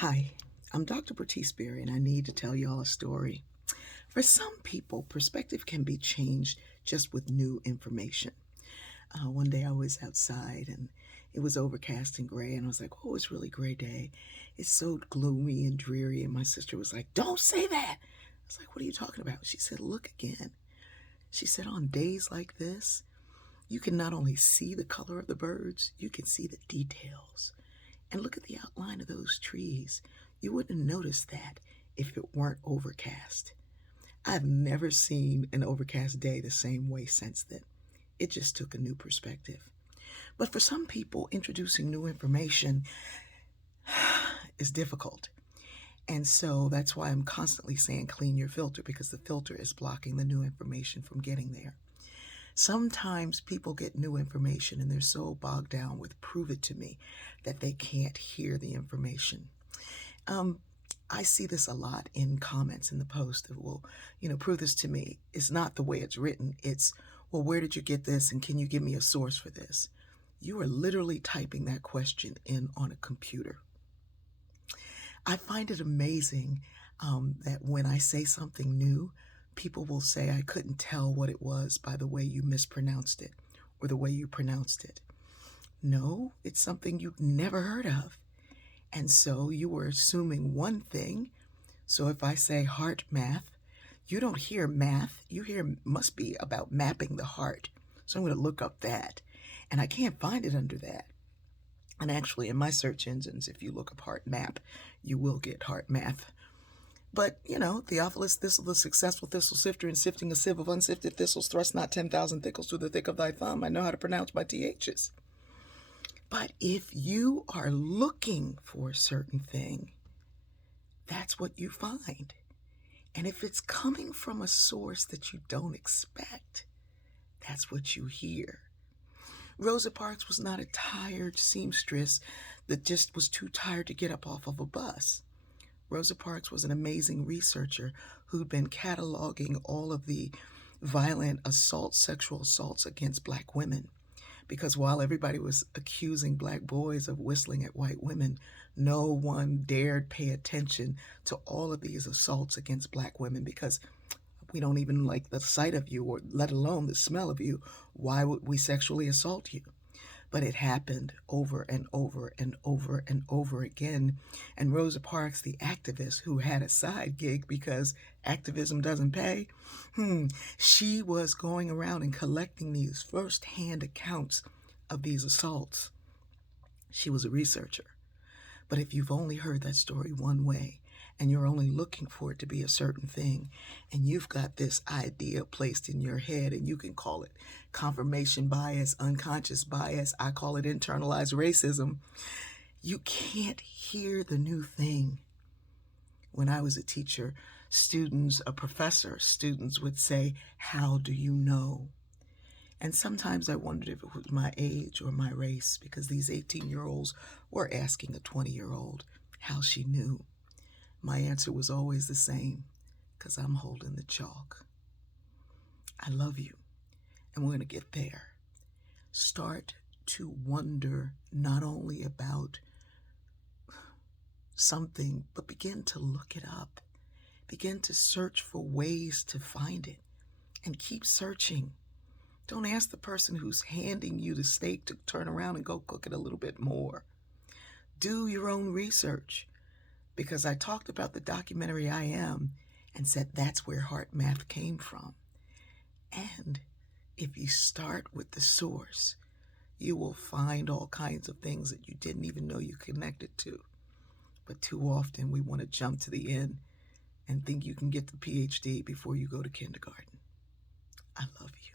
Hi, I'm Dr. Bertice Berry, and I need to tell y'all a story. For some people, perspective can be changed just with new information. One day I was outside and it was overcast and gray, and I was like, oh, it's a really gray day. It's so gloomy and dreary. And my sister was like, don't say that. I was like, what are you talking about? She said, look again. She said, on days like this, you can not only see the color of the birds, you can see the details. And look at the outline of those trees. You wouldn't have noticed that if it weren't overcast. I've never seen an overcast day the same way since then. It just took a new perspective. But for some people, introducing new information is difficult. And so that's why I'm constantly saying clean your filter, because the filter is blocking the new information from getting there. Sometimes people get new information and they're so bogged down with prove it to me that they can't hear the information. I see this a lot in comments in the post of, well, prove this to me. It's not the way it's written. It's, well, where did you get this? And can you give me a source for this? You are literally typing that question in on a computer. I find it amazing that when I say something new, people will say, I couldn't tell what it was by the way you mispronounced it or the way you pronounced it. No, it's something you've never heard of. And so you were assuming one thing. So if I say heart math, you don't hear math. You hear must be about mapping the heart. So I'm going to look up that. And I can't find it under that. And actually, in my search engines, if you look up heart map, you will get heart math. But, Theophilus thistle, the successful thistle sifter, and sifting a sieve of unsifted thistles, thrust not 10,000 thickles through the thick of thy thumb. I know how to pronounce my THs. But if you are looking for a certain thing, that's what you find. And if it's coming from a source that you don't expect, that's what you hear. Rosa Parks was not a tired seamstress that just was too tired to get up off of a bus. Rosa Parks was an amazing researcher who'd been cataloging all of the violent assaults, sexual assaults against Black women. Because while everybody was accusing Black boys of whistling at white women, no one dared pay attention to all of these assaults against Black women, because we don't even like the sight of you, or let alone the smell of you. Why would we sexually assault you? But it happened over and over and over and over again. And Rosa Parks, the activist who had a side gig because activism doesn't pay, she was going around and collecting these first-hand accounts of these assaults. She was a researcher. But if you've only heard that story one way, and you're only looking for it to be a certain thing, and you've got this idea placed in your head, and you can call it confirmation bias, unconscious bias, I call it internalized racism, you can't hear the new thing. When I was a teacher, a professor, students would say, how do you know? And sometimes I wondered if it was my age or my race, because these 18-year-olds were asking a 20-year-old how she knew. My answer was always the same, because I'm holding the chalk. I love you, and we're going to get there. Start to wonder not only about something, but begin to look it up. Begin to search for ways to find it, and keep searching. Don't ask the person who's handing you the steak to turn around and go cook it a little bit more. Do your own research. Because I talked about the documentary I Am and said that's where heart math came from. And if you start with the source, you will find all kinds of things that you didn't even know you connected to. But too often we want to jump to the end and think you can get the PhD before you go to kindergarten. I love you.